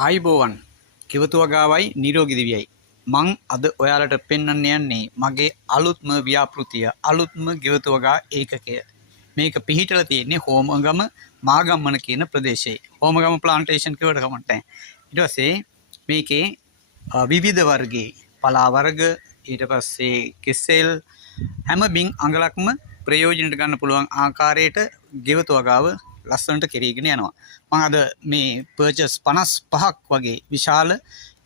ආයිබෝවන් කිවතුවගාවයි නිරෝගී දිවියයි මං අද ඔයාලට පෙන්වන්න යන්නේ මගේ අලුත්ම ව්‍යාපෘතිය අලුත්ම ගෙවතුවගා ඒකකය මේක පිහිටලා තියෙන්නේ හෝමගම මාගම්මන කියන ප්‍රදේශයේ හෝමගම ප්ලාන්ටේෂන් කියවට කමක් නැහැ ඊට පස්සේ මේකේ විවිධ වර්ගයේ පලා වර්ග ඊට පස්සේ කෙසෙල් හැම බින් අඟලක්ම ප්‍රයෝජනට ගන්න පුළුවන් ආකාරයට ගෙවතුවගාව ලස්සනට කෙරීගෙන යනවා. මම අද මේ පර්චස් 55ක් වගේ විශාල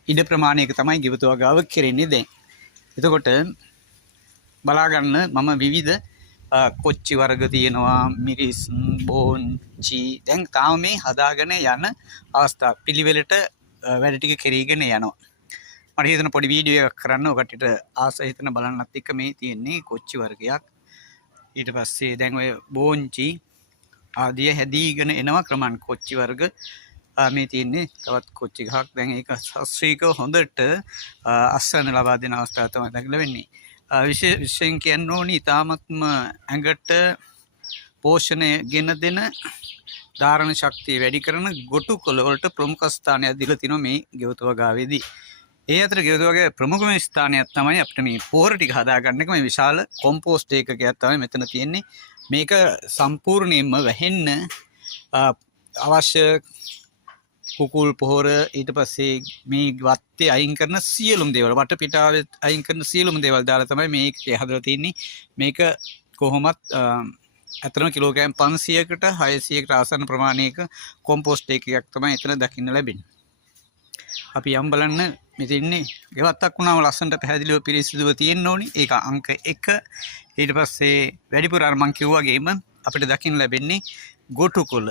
ඉඩ ප්‍රමාණයක තමයි ගෙවතුවගාව කෙරෙන්නේ දැන්. එතකොට බලා ගන්න මම විවිධ කොච්චි වර්ග තියෙනවා මිරිස් බෝන්චි දැන් තාම මේ හදාගෙන යන අවස්ථා පිළිවෙලට වැඩ ටික කෙරීගෙන යනවා. මට හිතන පොඩි වීඩියෝ එකක් කරන්න ඔකටට ආස හිතන බලන්නත් එක්ක මේ තියෙන්නේ කොච්චි වර්ගයක්. ඊට පස්සේ දැන් ඔය බෝන්චි ආදිය හැදීගෙන එනවා ක්‍රමන් කොච්චි වර්ග මේ තියෙන්නේ තවත් කොච්චි ගහක් දැන් ඒක ශාස්ත්‍රීයව හොඳට අස්වැන්න ලබා දෙන අවස්ථාවක් තමයි දැන් ලැබෙන්නේ. විශේෂයෙන් කියන්න ඕනි ඊ타මත්ම ඇඟට පෝෂණය ගෙන දෙන ධාරණ ශක්තිය වැඩි කරන ගොටුකොළ වලට ප්‍රමුඛ ස්ථානයක් දීලා තිනවා මේ ගෙවතුවගාවේදී. ඒ අතර ගෙවතුවගේ ප්‍රමුඛම ස්ථානයක් තමයි අපිට මේ පොහොර ටික හදාගන්න එක මේ විශාල කොම්පෝස්ට් එකකයක් තමයි මෙතන තියෙන්නේ. මේක සම්පූර්ණයෙන්ම වැහෙන්න අවශ්‍ය කුකුල් පොහොර ඊට පස්සේ මේ වත්තේ අයින් කරන සියලුම දේවල් වටපිටාවේ අයින් කරන සියලුම දේවල් දාලා තමයි මේක හදලා තින්නේ. මේක කොහොමත් අතරම කිලෝග්‍රෑම් 500කට 600කට ආසන්න ප්‍රමාණයක කොම්පෝස්ට් එකක් තමයි එතන දකින්න ලැබෙන්නේ. අපි යම් බලන්න මෙතෙන්නේ ගෙවත්තක් වුණාම ලස්සනට පැහැදිලිව පිරිසිදුව තියෙන්න ඕනි. ඒක අංක 1. ඊට පස්සේ වැඩිපුර අර මං කිව්වාගේම අපිට දකින්න ලැබෙන්නේ ගොටුකොළ.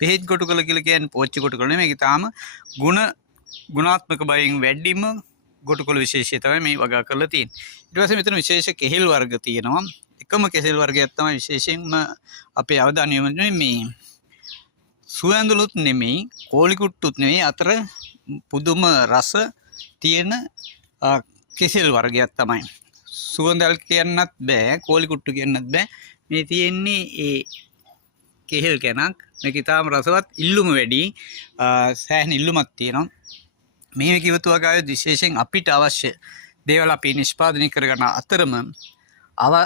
පෙහෙත් ගොටුකොළ කියලා කියන්නේ පෝච්චි ගොටුකොළ නෙමෙයි. ඒක තාම ගුණාත්මක බයින් වැඩිම ගොටුකොළ විශේෂය තමයි මේ වගා කරලා තියෙන්නේ. ඊට පස්සේ මෙතන විශේෂ කෙහෙල් වර්ග තියෙනවා. එකම කෙහෙල් වර්ගයක් තමයි විශේෂයෙන්ම අපේ අවධානය යොමු වෙන්නේ මේ සුවඳුලුත් නෙමෙයි කෝලි කුට්ටුත් නෙමෙයි අතර පුදුම රස තියෙන කෙසෙල් වර්ගයක් තමයි. සුවඳල් කියන්නත් බෑ කෝලි කුට්ටු කියන්නත් බෑ. මේ තියෙන්නේ ඒ කෙහෙල් කැනක්. මේක ඊටාම රසවත් ඉල්ලුම වැඩි සෑහෙන ඉල්ලුමක් තියෙනවා. මේ ගෙවතුවගාවේ විශේෂයෙන් අපිට අවශ්‍ය දේවල් අපි නිෂ්පාදනය කරගන්න අතරම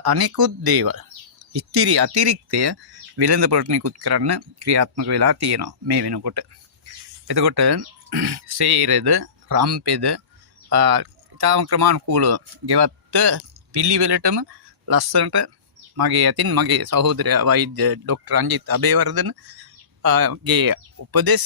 අනෙකුත් දේවල් ඉතිරි අතිරික්තය විලඳ පොළට නිකුත් කරන්න ක්‍රියාත්මක වෙලා තියෙනවා මේ වෙනකොට. එතකොට සේරද රම්පෙද ඉතාම ක්‍රමානුකූලව ගෙවත්ත පිළිවෙලටම ලස්සනට මගේ ඇතින් මගේ සහෝදරයා වෛද්‍ය ඩොක්ටර් රංජිත් අබේවර්ධන ගේ උපදෙස්